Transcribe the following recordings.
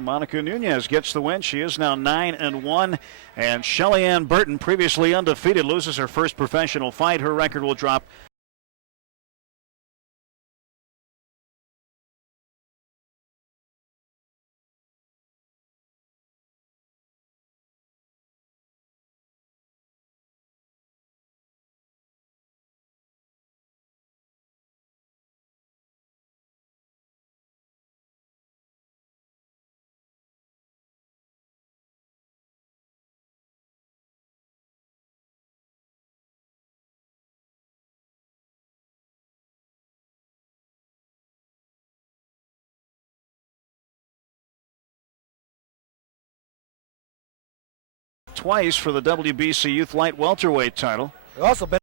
Monica Nunez gets the win. She is now 9-1. And Shelly Ann Burton, previously undefeated, loses her first professional fight. Her record will drop twice for the WBC Youth Light Welterweight title. Also been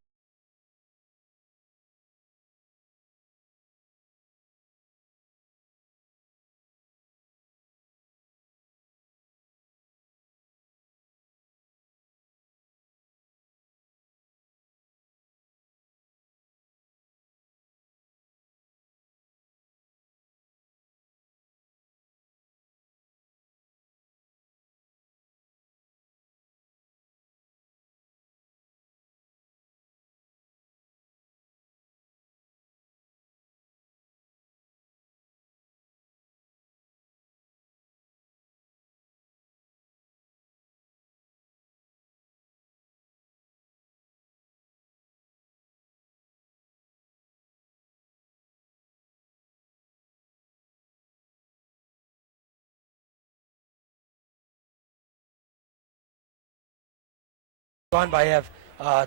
Gonbayev,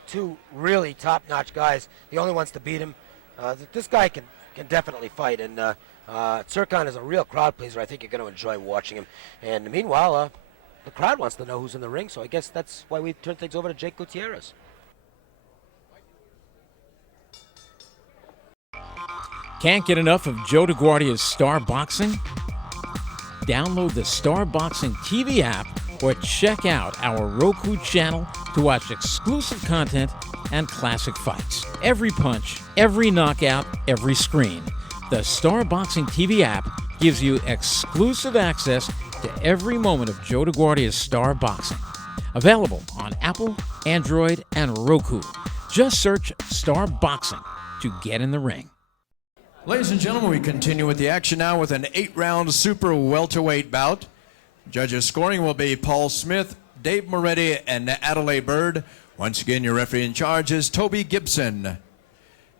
two really top-notch guys. The only ones to beat him. This guy can definitely fight, and Tsurkan is a real crowd pleaser. I think you're going to enjoy watching him. And meanwhile, the crowd wants to know who's in the ring, so I guess that's why we turn things over to Jake Gutierrez. Can't get enough of Joe DeGuardia's Star Boxing? Download the Star Boxing TV app or check out our Roku channel to watch exclusive content and classic fights. Every punch, every knockout, every screen. The Star Boxing TV app gives you exclusive access to every moment of Joe DeGuardia's Star Boxing. Available on Apple, Android, and Roku. Just search Star Boxing to get in the ring. Ladies and gentlemen, we continue with the action now with an 8-round super welterweight bout. Judges scoring will be Paul Smith, Dave Moretti, and Adelaide Bird. Once again, your referee in charge is Toby Gibson.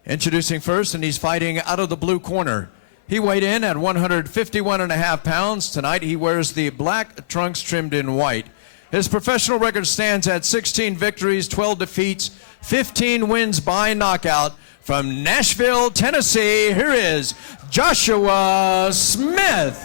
Introducing first, and he's fighting out of the blue corner. He weighed in at 151.5 pounds. Tonight he wears the black trunks trimmed in white. His professional record stands at 16 victories, 12 defeats, 15 wins by knockout. From Nashville, Tennessee, here is Joshua Smith.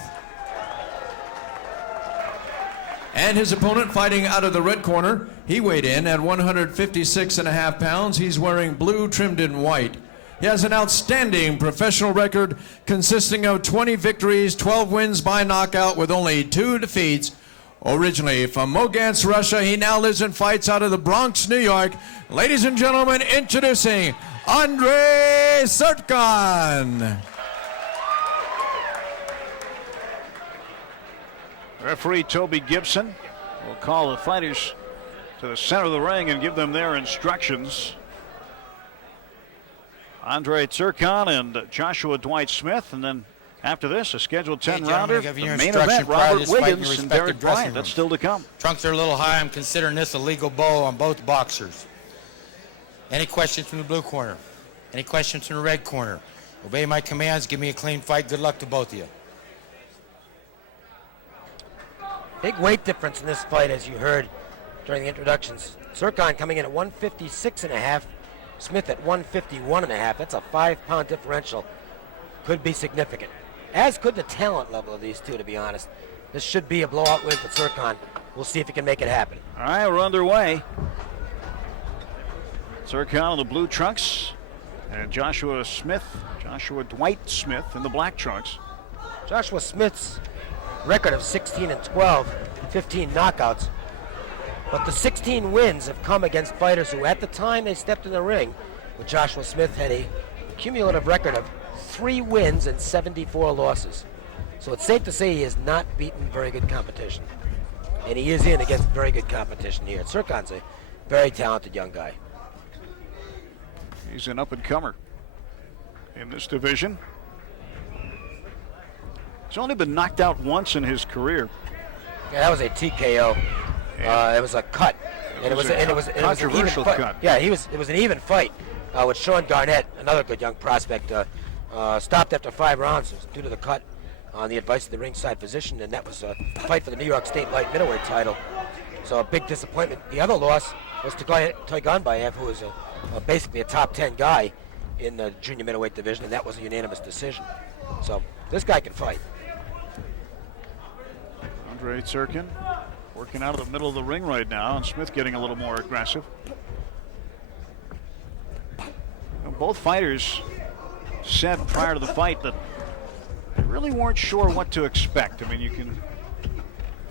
And his opponent fighting out of the red corner, he weighed in at 156.5 pounds. He's wearing blue trimmed in white. He has an outstanding professional record consisting of 20 victories, 12 wins by knockout with only 2 defeats. Originally from Mogansk, Russia, he now lives and fights out of the Bronx, New York. Ladies and gentlemen, introducing Andrey Tsurkan. Referee Toby Gibson will call the fighters to the center of the ring and give them their instructions. Andrey Tsurkan and Joshua Dwight Smith, and then after this, a scheduled 10-rounder. The main event, Robert Wiggins and Derek Bryant. That's still to come. Trunks are a little high. I'm considering this a legal bow on both boxers. Any questions from the blue corner? Any questions from the red corner? Obey my commands. Give me a clean fight. Good luck to both of you. Big weight difference in this fight, as you heard during the introductions. Tsurkan coming in at 156.5, Smith at 151.5. That's a 5-pound differential. Could be significant. As could the talent level of these two, to be honest. This should be a blowout win for Tsurkan. We'll see if he can make it happen. All right, we're underway. Tsurkan in the blue trunks, and Joshua Dwight Smith in the black trunks. Joshua Smith's record of 16-12, 15 knockouts. But the 16 wins have come against fighters who, at the time they stepped in the ring, with Joshua Smith had a cumulative record of 3 wins and 74 losses. So it's safe to say he has not beaten very good competition. And he is in against very good competition here. Tsurkan's a very talented young guy. He's an up-and-comer in this division. He's only been knocked out once in his career. Yeah, that was a TKO. It was a cut. It was a controversial cut. Yeah, it was an even fight with Sean Garnett, another good young prospect. Stopped after 5 rounds due to the cut on the advice of the ringside physician, and that was a fight for the New York State light middleweight title. So a big disappointment. The other loss was to Toyganbayev, who is basically a top 10 guy in the junior middleweight division, and that was a unanimous decision. So this guy can fight. Andrey Tsurkan working out of the middle of the ring right now, and Smith getting a little more aggressive. Both fighters said prior to the fight that they really weren't sure what to expect. I mean, you can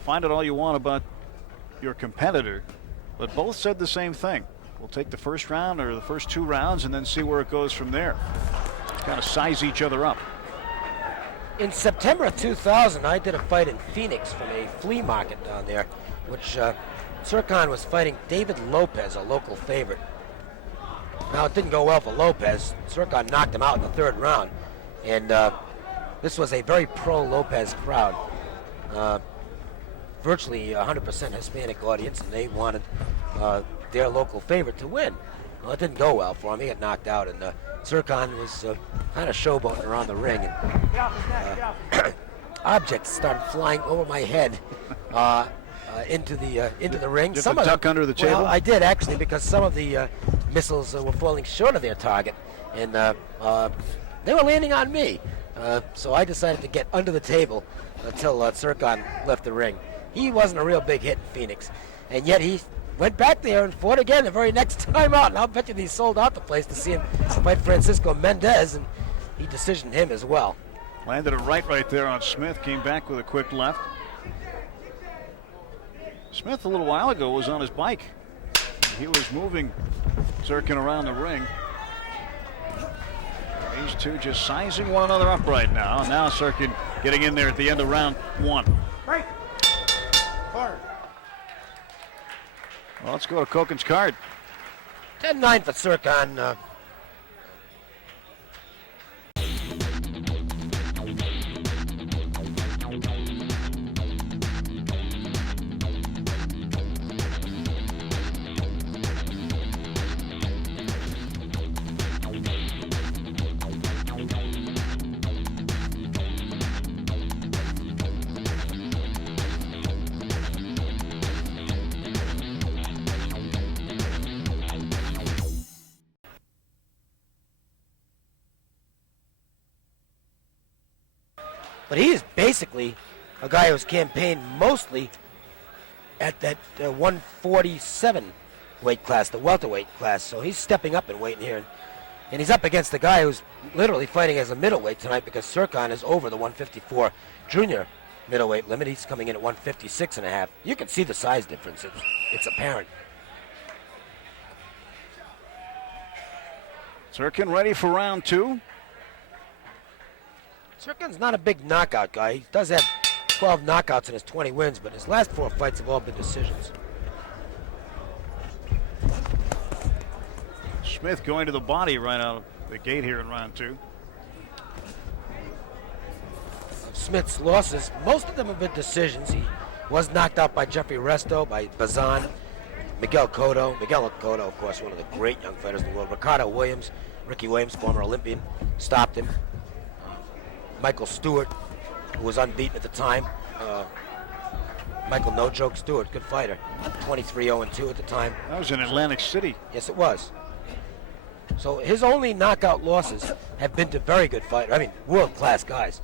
find it all you want about your competitor, but both said the same thing. We'll take the first round or the first 2 rounds and then see where it goes from there. Kind of size each other up. In September of 2000, I did a fight in Phoenix from a flea market down there, which Tsurkan was fighting David Lopez, a local favorite. Now, it didn't go well for Lopez. Tsurkan knocked him out in the 3rd round, and this was a very pro-Lopez crowd. Virtually 100% Hispanic audience, and they wanted their local favorite to win. Well, it didn't go well for him. He got knocked out, and Tsurkan was kind of showboating around the ring. And, objects started flying over my head into the ring. Did you duck under the table? Well, I did actually, because some of the missiles were falling short of their target, and they were landing on me. So I decided to get under the table until Tsurkan left the ring. He wasn't a real big hit in Phoenix, and yet he went back there and fought again the very next time out. And I'll bet you he sold out the place to see him fight Francisco Mendez, and he decisioned him as well. Landed a right there on Smith, came back with a quick left. Smith a little while ago was on his bike. He was moving Tsurkan around the ring. These two just sizing one another up right now. Now Tsurkan getting in there at the end of round 1. Break. Hard. Well, let's go to Koken's card. 10-9 for Tsurkan. But he is basically a guy who's campaigned mostly at that 147 weight class, the welterweight class. So he's stepping up in weight here. And he's up against a guy who's literally fighting as a middleweight tonight, because Tsurkan is over the 154 junior middleweight limit. He's coming in at 156.5. You can see the size difference. It's apparent. Tsurkan ready for round 2. Tsurkan's not a big knockout guy. He does have 12 knockouts in his 20 wins, but his last 4 fights have all been decisions. Smith going to the body right out of the gate here in round 2. Of Smith's losses, most of them have been decisions. He was knocked out by Jeffrey Resto, by Bazan, Miguel Cotto. Miguel Cotto, of course, one of the great young fighters in the world. Ricky Williams, former Olympian, stopped him. Michael Stewart, who was unbeaten at the time. Michael No Joke Stewart, good fighter. 23-0-2 at the time. That was in Atlantic City. Yes, it was. So his only knockout losses have been to very good fighters. I mean, world-class guys.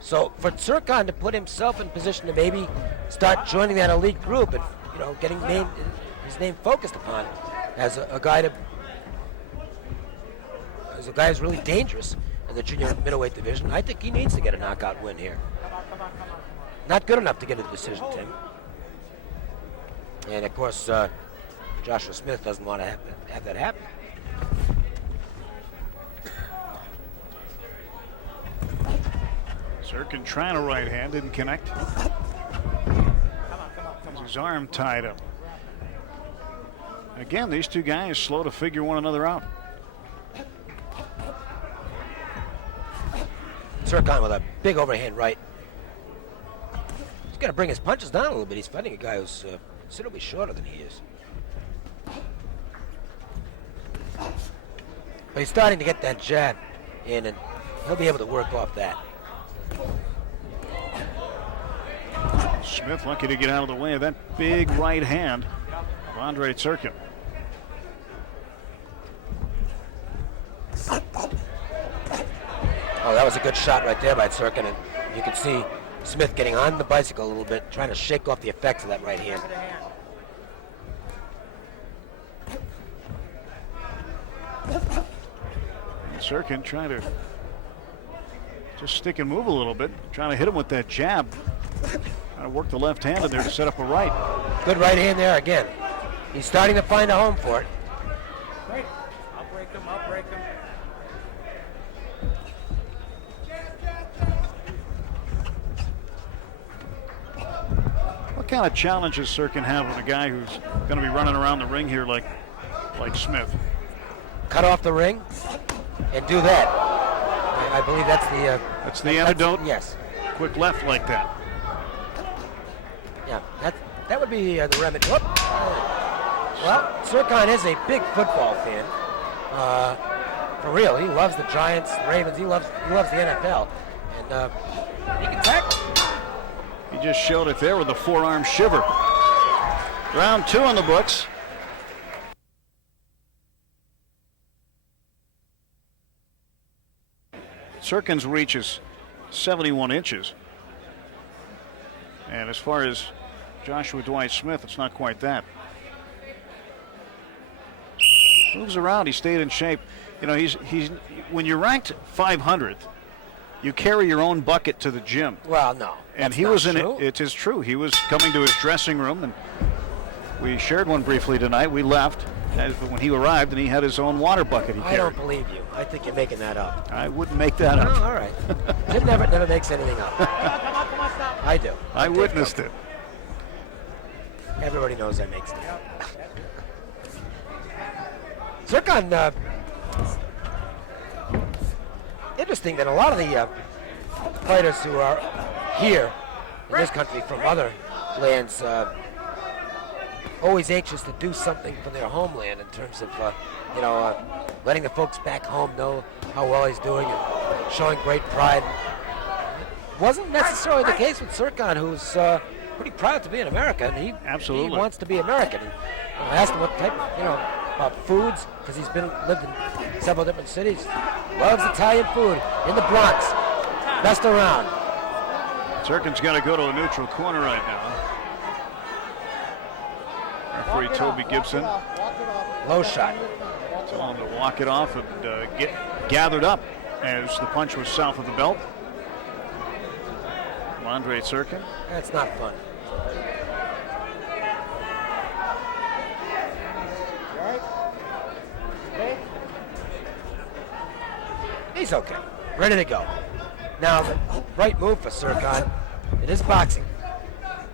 So for Tsurkan to put himself in position to maybe start joining that elite group and, you know, getting his name focused upon as a guy who's really dangerous in the junior middleweight division, I think he needs to get a knockout win here. Not good enough to get a decision, Tim. And of course, Joshua Smith doesn't want to have that happen. Tsurkan trying a right hand, didn't connect. His arm tied up. Again, these two guys slow to figure one another out. Tsurkan with a big overhand right. He's got to bring his punches down a little bit. He's fighting a guy who's considerably shorter than he is. But he's starting to get that jab in, and he'll be able to work off that. Smith lucky to get out of the way of that big right hand of Andrey Tsurkan. Oh, that was a good shot right there by Tsurkan, and you can see Smith getting on the bicycle a little bit, trying to shake off the effects of that right hand. Tsurkan trying to just stick and move a little bit, trying to hit him with that jab. Trying to work the left hand in there to set up a right. Good right hand there again. He's starting to find a home for it. I'll break him. I'll break him. What kind of challenges Tsurkan have with a guy who's going to be running around the ring here like Smith? Cut off the ring and do that. I believe that's the antidote? Yes. Quick left like that. Yeah, that would be the remedy. Whoop. Well, Tsurkan is a big football fan. For real, he loves the Giants, Ravens. He loves the NFL, and he can tackle. He just showed it there with the forearm shiver. Round 2 on the books. Tsurkan's reach is 71 inches. And as far as Joshua Dwight Smith, it's not quite that. Moves around, he stayed in shape. You know, he's when you're ranked 500th, you carry your own bucket to the gym. Well, no. And he was in it. It is true. He was coming to his dressing room, and we shared one briefly tonight. We left when he arrived, and he had his own water bucket he carried. I don't believe you. I think you're making that up. I wouldn't make that up. Oh, all right. Jim never makes anything up. I do. I witnessed it. Everybody knows I make stuff. Tsurkan, interesting that a lot of the fighters who are here in this country from other lands always anxious to do something for their homeland in terms of, letting the folks back home know how well he's doing and showing great pride. It wasn't necessarily the case with Tsurkan, who's pretty proud to be an American. He wants to be American. And I asked him what type of, foods, because he's lived in several different cities. Loves Italian food in the Bronx. Best around. Tsurkan's got to go to a neutral corner right now. Referee Toby Gibson. Low shot. Tell him to walk it off and get gathered up as the punch was south of the belt. Andrey Tsurkan. That's not fun. He's okay. Ready to go. Now, the right move for Tsurkan. It is boxing.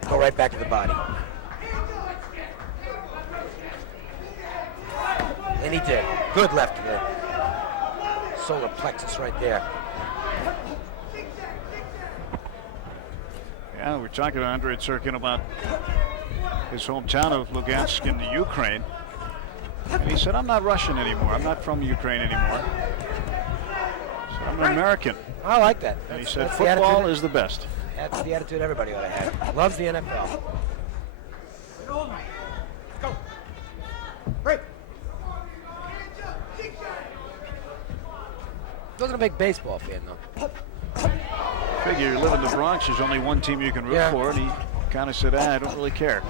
Go right back to the body. And he did. Good left to the solar plexus right there. Yeah, we're talking to Andrey Tsurkan about his hometown of Lugansk in the Ukraine. And he said, I'm not Russian anymore. I'm not from Ukraine anymore. So I'm an American. I like that. And he said, football is the best. That's the attitude everybody ought to have. Loves the NFL. Let's go. Break. Wasn't a big baseball fan, though. Figure you live in the Bronx, there's only one team you can root for, and he kind of said, I don't really care.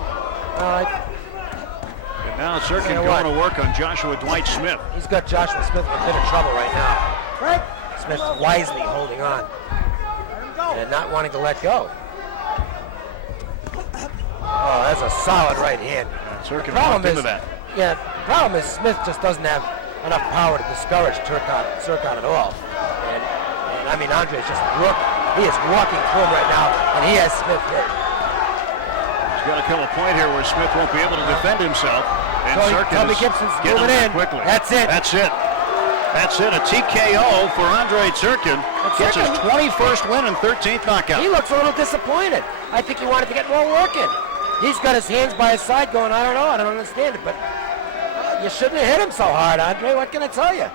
And now Tsurkan going to work on Joshua Dwight Smith. He's got Joshua Smith in a bit of trouble right now. Break. Smith wisely holding on and not wanting to let go. Oh, that's a solid right hand. Tsurkan walked into that. Yeah, the problem is Smith just doesn't have enough power to discourage Tsurkan at all. And I mean, Andrey's just He is walking through him right now, and he has Smith hit. He's got to come a point here where Smith won't be able to defend himself. And Toby Tsurkan Gibson's is getting moving in. quickly. That's it. That's it. That's it. A TKO for Andrey Tsurkan. Gets his 21st win and 13th knockout. He looks a little disappointed. I think he wanted to get more work in. He's got his hands by his side going, I don't know, I don't understand it, but you shouldn't have hit him so hard, Andre. What can I tell you?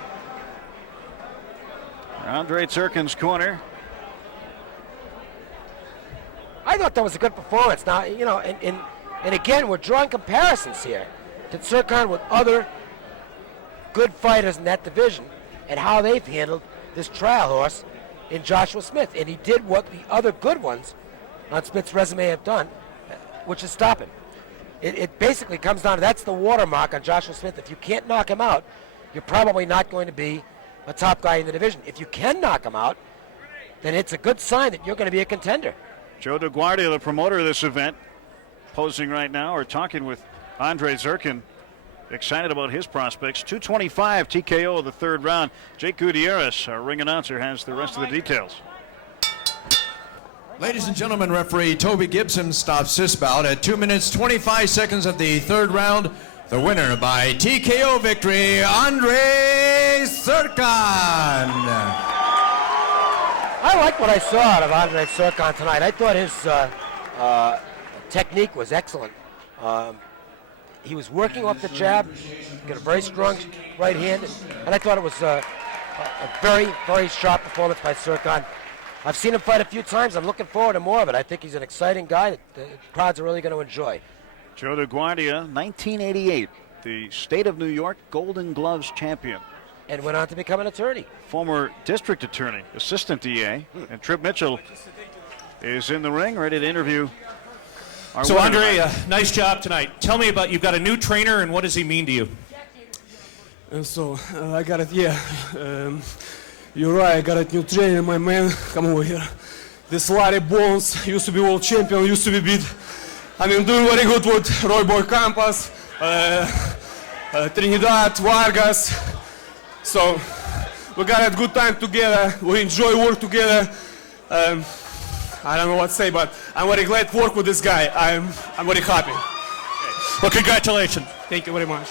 Andrey Tsurkan's corner. I thought that was a good performance. Now, you know, and again, we're drawing comparisons here to Tsurkan with other good fighters in that division and how they've handled this trial horse in Joshua Smith. And he did what the other good ones on Smith's resume have done, which is stop him. It basically comes down to that's the watermark on Joshua Smith. If you can't knock him out, you're probably not going to be a top guy in the division. If you can knock him out, then it's a good sign that you're going to be a contender. Joe DeGuardia, the promoter of this event, posing right now or talking with Andrey Tsurkan. Excited about his prospects. 225 TKO of the third round. Jake Gutierrez, our ring announcer, has the rest of the details. Ladies and gentlemen, referee Toby Gibson stops this bout at 2 minutes 25 seconds of the third round. The winner by TKO victory, Andrey Tsurkan. I like what I saw out of Andrey Tsurkan tonight. I thought his technique was excellent. He was working off the jab, got a very strong right hand, and I thought it was a very, very sharp performance by Tsurkan. I've seen him fight a few times. I'm looking forward to more of it. I think he's an exciting guy that the crowds are really going to enjoy. Joe DeGuardia, 1988, the state of New York Golden Gloves champion. And went on to become an attorney. Former district attorney, assistant DA, and Trip Mitchell is in the ring, ready to interview our So, winner. Andre, nice job tonight. Tell me about, you've got a new trainer, and what does he mean to you? I got it, yeah. You're right, I got a new trainer, my man. Come over here. This Larry Bones used to be world champion, used to be beat. I mean, doing very good with Roy Boy Campos, Trinidad, Vargas. So, we got a good time together. We enjoy work together. I don't know what to say, but I'm very glad to work with this guy. I'm very happy. Well, congratulations. Thank you very much.